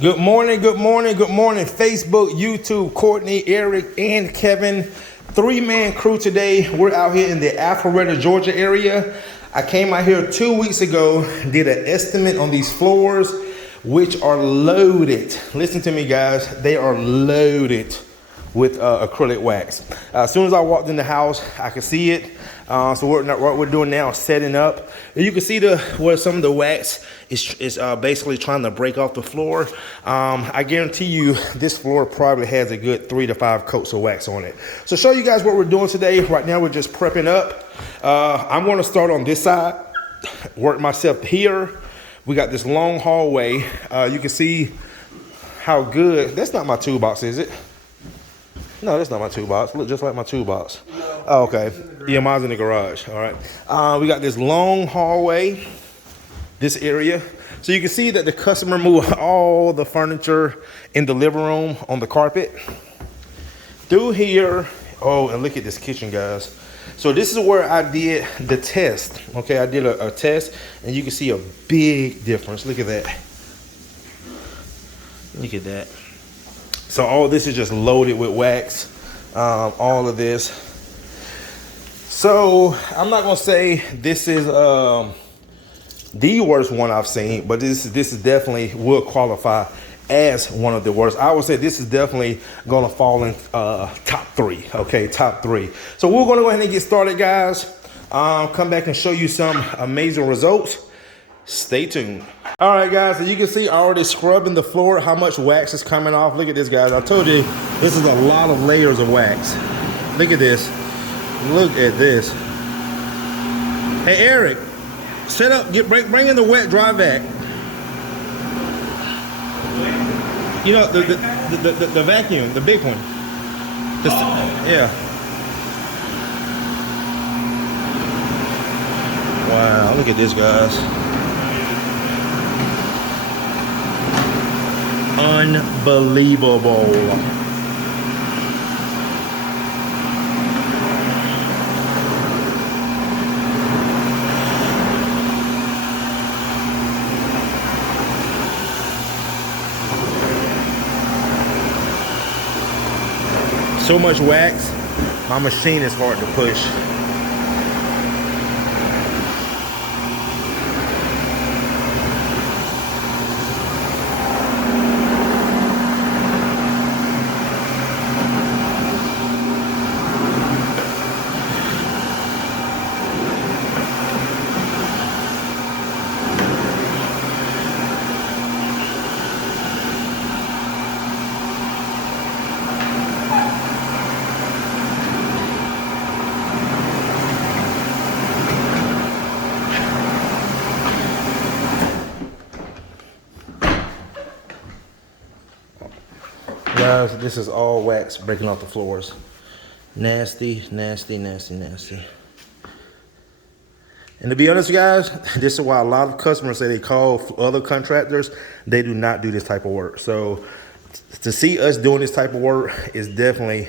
Good morning, good morning, good morning, Facebook, YouTube, Courtney, Eric, and Kevin. Three-man crew today. We're out here in the Alpharetta, Georgia area. I came out here 2 weeks ago, did an estimate on these floors, which are loaded. Listen to me, guys. They are loaded with acrylic wax. As soon as I walked in the house, I could see it. So what we're doing now is setting up. And you can see where some of the wax is basically trying to break off the floor. I guarantee you this floor probably has a good 3 to 5 coats of wax on it. So show you guys what we're doing today. Right now we're just prepping up. I'm going to start on this side, work myself here. We got this long hallway. You can see how good. That's not my toolbox, is it? No, that's not my toolbox. Look just like my toolbox. No, oh, okay. Yeah, mine's in the garage. All right. We got this long hallway, this area. So you can see that the customer moved all the furniture in the living room on the carpet. Through here. Oh, and look at this kitchen, guys. So this is where I did the test. Okay, I did a test, and you can see a big difference. Look at that. Look at that. So all this is just loaded with wax, all of this. So I'm not gonna say this is the worst one I've seen, but this is definitely would qualify as one of the worst. I would say this is definitely gonna fall in top 3. Okay, top 3. So we're gonna go ahead and get started, guys. Come back and show you some amazing results. Stay tuned. All right, guys, so you can see already scrubbing the floor, how much wax is coming off. Look at this, guys. I told you this is a lot of layers of wax. Look at this. Look at this. Hey, Eric, set up, bring in the wet dry vac. You know, the vacuum, the big one. Yeah. Wow, look at this, guys. Unbelievable. So much wax, my machine is hard to push. Guys, this is all wax breaking off the floors. Nasty, nasty, nasty, nasty. And to be honest, guys, this is why a lot of customers say they call other contractors. They do not do this type of work. So to see us doing this type of work is definitely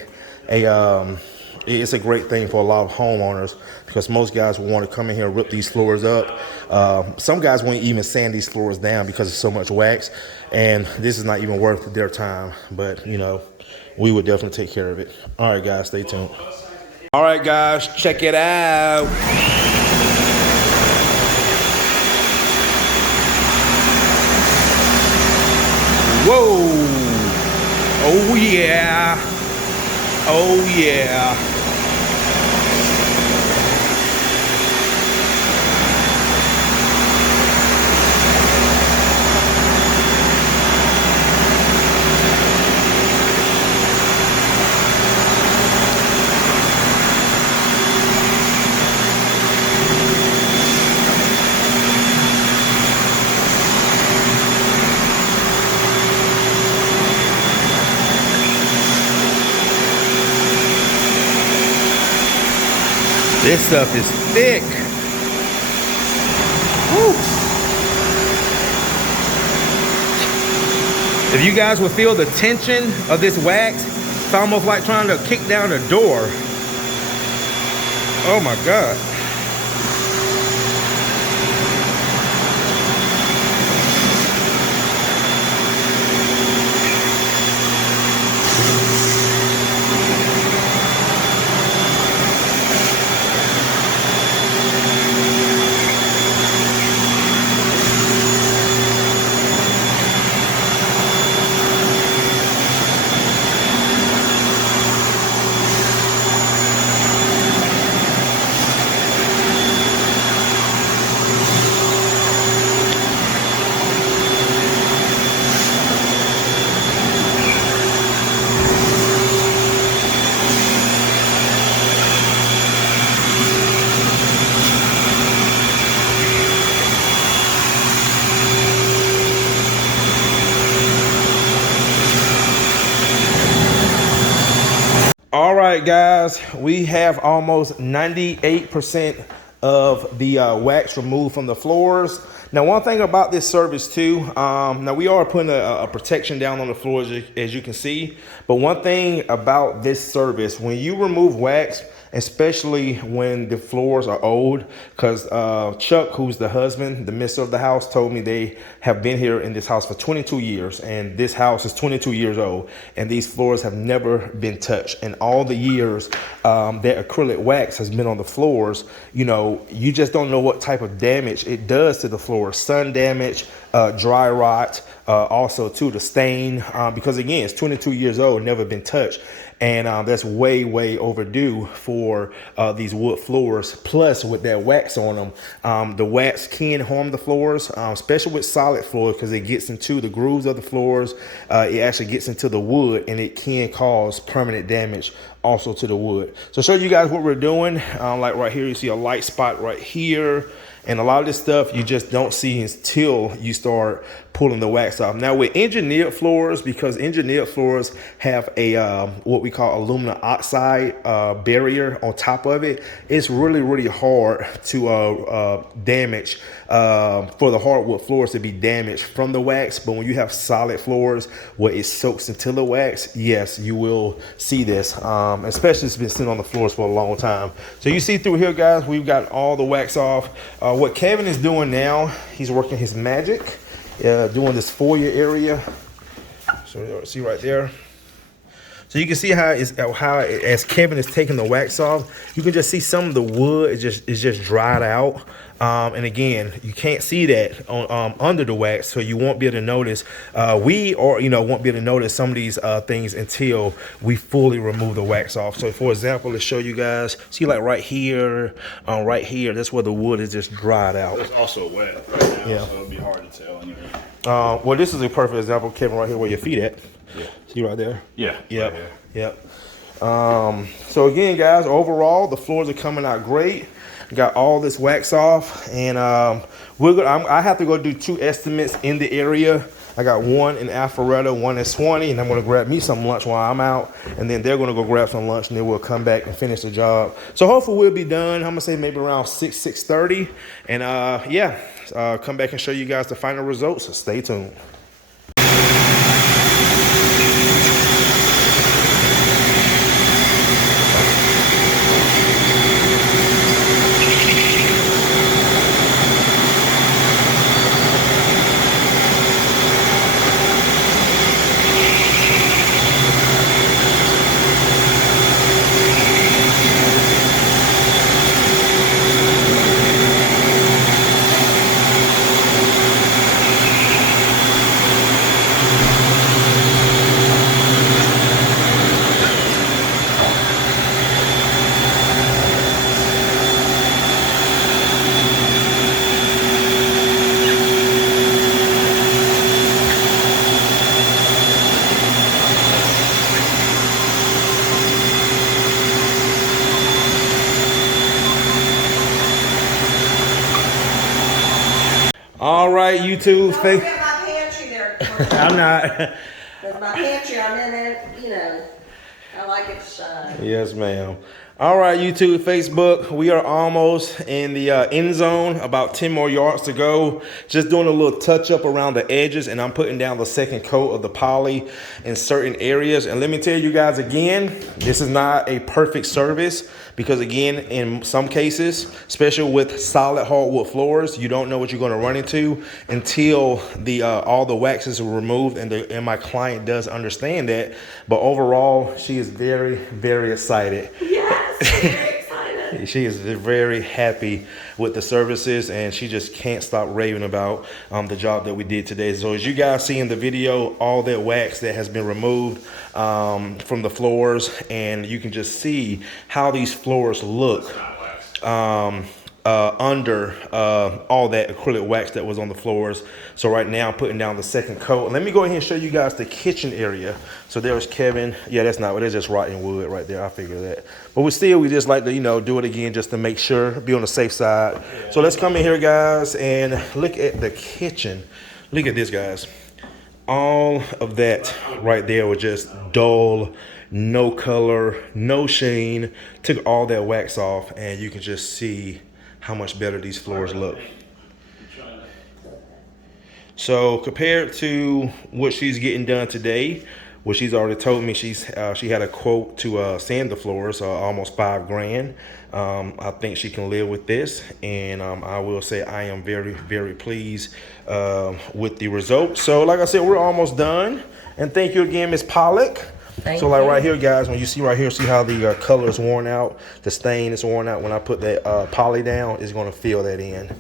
it's a great thing for a lot of homeowners, because most guys will want to come in here and rip these floors up. Some guys won't even sand these floors down because of so much wax, and this is not even worth their time. But you know, we would definitely take care of it. All right, guys, stay tuned. All right, guys, check it out. Whoa! Oh yeah! Oh yeah! This stuff is thick. Woo. If you guys would feel the tension of this wax, it's almost like trying to kick down a door. Oh my God. right, guys, we have almost 98% of the wax removed from the floors. Now, one thing about this service too, now we are putting a protection down on the floors as you can see, but one thing about this service, when you remove wax, especially when the floors are old, because Chuck, who's the husband, the mister of the house, told me they have been here in this house for 22 years, and this house is 22 years old, and these floors have never been touched. And all the years that acrylic wax has been on the floors, you know, you just don't know what type of damage it does to the floor. Sun damage, dry rot, also too the stain, because again, it's 22 years old, never been touched. And that's way overdue for these wood floors. Plus, with that wax on them, the wax can harm the floors, especially with solid floors, because it gets into the grooves of the floors. It actually gets into the wood, and it can cause permanent damage also to the wood. So show you guys what we're doing. Like right here, you see a light spot right here. And a lot of this stuff you just don't see until you start pulling the wax off. Now with engineered floors, because engineered floors have a what we call aluminum oxide barrier on top of it, it's really hard to damage for the hardwood floors to be damaged from the wax. But when you have solid floors where it soaks into the wax, yes, you will see this, especially it's been sitting on the floors for a long time. So you see through here, guys, we've got all the wax off. What Kevin is doing now, he's working his magic, doing this foyer area. So see right there. So you can see how as Kevin is taking the wax off, you can just see some of the wood is just dried out. And again, you can't see that on under the wax, so you won't be able to notice. Won't be able to notice some of these things until we fully remove the wax off. So for example, let's show you guys. See, like right here, that's where the wood is just dried out. It's also wet right now, yeah. So it'll be hard to tell anyway. Well, this is a perfect example, Kevin, right here where your feet at. Yeah. See right there? Yeah. Yep. Right Yep. So again, guys, overall the floors are coming out great. Got all this wax off, and I have to go do 2 estimates in the area. I got one in Alpharetta, one in Swanee, and I'm going to grab me some lunch while I'm out, and then they're going to go grab some lunch, and then we'll come back and finish the job. So hopefully we'll be done. I'm going to say maybe around 6:30, and come back and show you guys the final results. So stay tuned. All right, YouTube. Don't forget my pantry there. I'm not. With my pantry, I'm in it, you know. I like it to shine. Yes, ma'am. All right, YouTube, Facebook, we are almost in the end zone, about 10 more yards to go. Just doing a little touch up around the edges, and I'm putting down the second coat of the poly in certain areas. And let me tell you guys again, this is not a perfect service, because again, in some cases, especially with solid hardwood floors, you don't know what you're going to run into until all the waxes are removed, and my client does understand that. But overall, she is very excited. Yes, very excited. She is very happy with the services, and she just can't stop raving about the job that we did today. So as you guys see in the video, all that wax that has been removed from the floors, and you can just see how these floors look under all that acrylic wax that was on the floors. So right now I'm putting down the second coat. Let me go ahead and show you guys the kitchen area. So there's Kevin. Yeah, that's just rotten wood right there. I figure that. But we just like to, do it again just to make sure, be on the safe side. So let's come in here, guys, and look at the kitchen. Look at this, guys. All of that right there was just dull, no color, no sheen. Took all that wax off, and you can just see how much better these floors look. So compared to what she's getting done today, what she's already told me, she had a quote to sand the floors, almost $5,000. I think she can live with this, and I will say I am very, very pleased with the results. So like I said, we're almost done, and thank you again, Miss Pollock. So like right here, guys, when you see right here, see how the color is worn out, the stain is worn out. When I put that poly down, it's going to fill that in.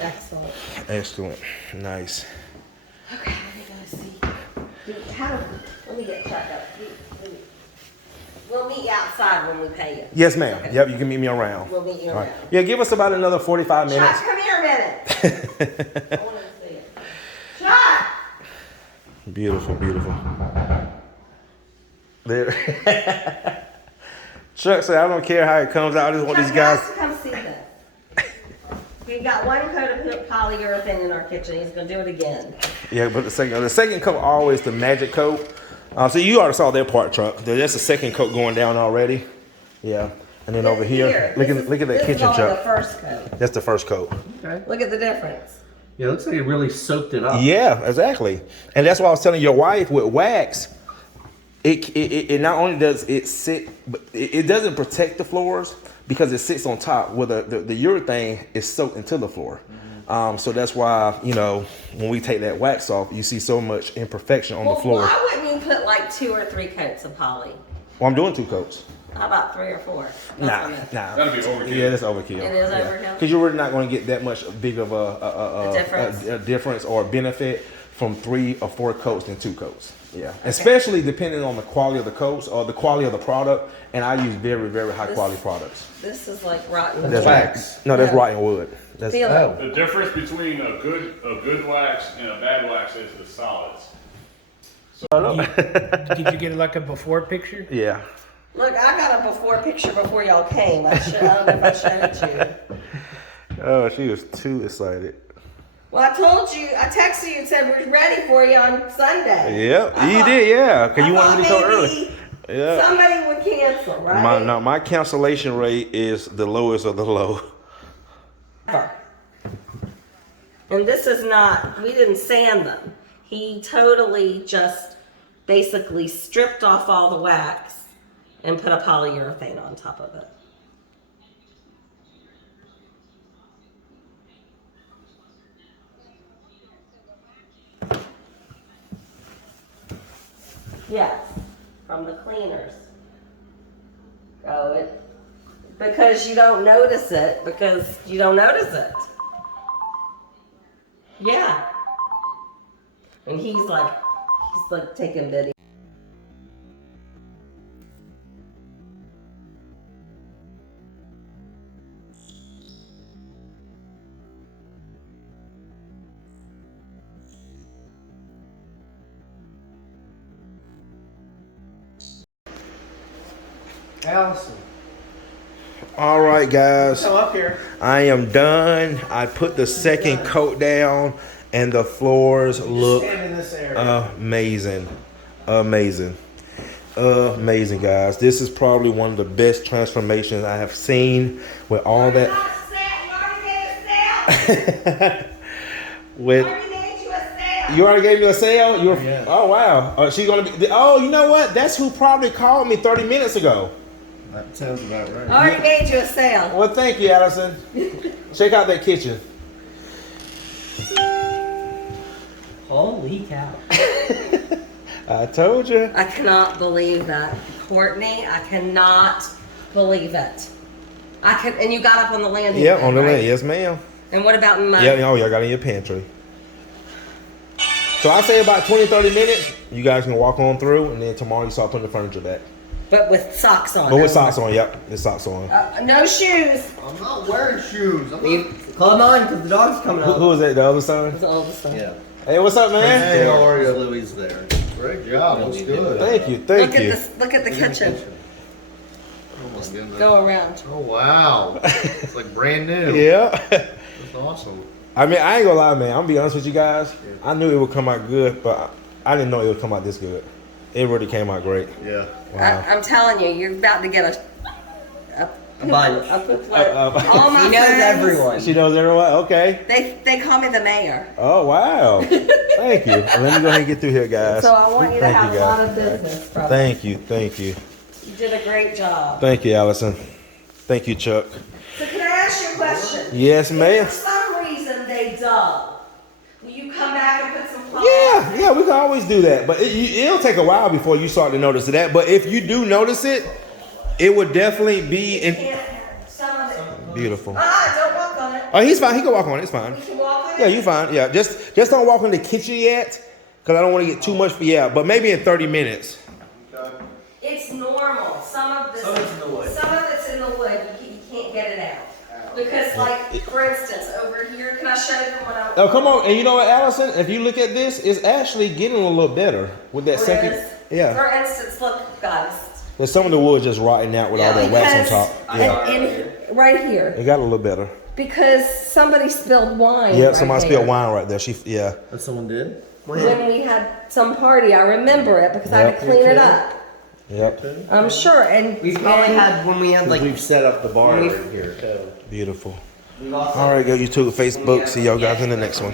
Excellent. Excellent. Nice. Okay, let me go see. Let me get checked up. We'll meet you outside when we pay you. Yes, ma'am. Okay. Yep, you can meet me around. We'll meet you around. Yeah, give us about another 45 minutes. Chuck, come here a minute. I want to see it. Chuck! Beautiful, beautiful. There. Chuck said, I don't care how it comes out. I just want these guys. To come see this. We got one coat of polyurethane in our kitchen. He's gonna do it again. Yeah, but the second coat always the magic coat. So you already saw that part, Chuck. That's the second coat going down already. Yeah, and then over here, look at that kitchen, Chuck. Chuck. The first coat. That's the first coat. Okay. Look at the difference. Yeah, it looks like it really soaked it up. Yeah, exactly. And that's why I was telling your wife with wax, it not only does it sit, but it doesn't protect the floors because it sits on top where the urethane is soaked into the floor. So that's why, you know, when we take that wax off, you see so much imperfection on the floor. Why wouldn't you put like 2 or 3 coats of poly? Well, I'm doing 2 coats. How about 3 or 4? Nah. That'd be overkill. Yeah, that's overkill. It is overkill? Because you're really not going to get that much big of A difference or benefit from 3 or 4 coats than 2 coats. Yeah, okay. Especially depending on the quality of the coats or the quality of the product. And I use very, very high quality products. This is like rotten That's wax. No, that's rotten wood. That's Feel it. The difference between a good wax and a bad wax is the solids. Did you get like a before picture? Yeah. Look, I got a before picture before y'all came. I don't know if I showed it to you. Oh, she was too excited. Well, I told you, I texted you and said we're ready for you on Sunday. Yep, you did, yeah. Because you wanted me to come early. Yeah. Somebody would cancel, right? My cancellation rate is the lowest of the low. And this is not, we didn't sand them. He totally just basically stripped off all the wax and put a polyurethane on top of it. Yes, from the cleaners. Oh, because you don't notice it, because you don't notice it. Yeah. And he's like taking video. Allison. All right, guys. Come up here. I am done. I put the second coat down, and the floors look Stand in this area. amazing. Amazing. Amazing, guys. This is probably one of the best transformations I have seen with all that. With you already gave me a sale? Yeah. Oh, wow. She's going to be. Oh, you know what? That's who probably called me 30 minutes ago. That sounds about right. I already made you a sale. Well, thank you, Allison. Check out that kitchen. Holy cow. I told you. I cannot believe that. Courtney, I cannot believe it. And you got up on the landing. Yeah, bed, on the right? land. Yes, ma'am. And what about in my? Yeah, oh, y'all got it in your pantry. So I say about 20, 30 minutes, you guys can walk on through, and then tomorrow you start putting the furniture back. But with socks on. But with socks on, yep. With socks on. No shoes. I'm not wearing shoes. I'm not... Come on, because the dog's coming out. Who is that, the other son? It's all the stuff. Yeah. Hey, what's up, man? Hey, how are you? Louie's there. Great job. Looks good. Thank you, thank you. Look at the kitchen. Oh, my goodness. Go around. Oh, wow. It's like brand new. Yeah. That's awesome. I mean, I ain't gonna lie, man. I'm gonna be honest with you guys. I knew it would come out good, but I didn't know it would come out this good. It really came out great. Yeah. Wow. I'm telling you, you're about to get a bunch. A poop load. All my He knows friends, everyone. She knows everyone? Okay. They call me the mayor. Oh, wow. Thank you. Let me go ahead and get through here, guys. So I want you to Thank have you, a lot guys. of business from it. Thank you. Thank you. You did a great job. Thank you, Allison. Thank you, Chuck. So can I ask you a question? Yes, ma'am. If for some reason they dull, will you come back and put some flowers? Yeah, we can always do that. But it'll take a while before you start to notice that. But if you do notice it, it would definitely be Some of it. beautiful. Don't walk on it. Oh, he's fine. He can walk on it. It's fine. You can walk on it. Yeah, you fine. Yeah, just don't walk in the kitchen yet, because I don't want to get too much. Yeah, but maybe in 30 minutes. It's normal. Some of it's in the wood. Some of it's in the wood. You can't get it out. Because, like, for instance, over here, can I show them what I? Oh, come on. And you know what, Allison? If you look at this, it's actually getting a little better with that second. Whereas, Yeah. For instance, look, guys. There's some of the wood just rotting out with all that wax on top. Yeah. Right here. It got a little better. Because somebody spilled wine. Yeah, right somebody there. spilled wine right there. Yeah. That someone did? When we had some party, I remember it because I had to clean it up. Yep. I'm sure. And We probably had when we had like We've set up the bar We've- right here too. Beautiful. we've also All right, go YouTube, Facebook. See y'all guys in the next one.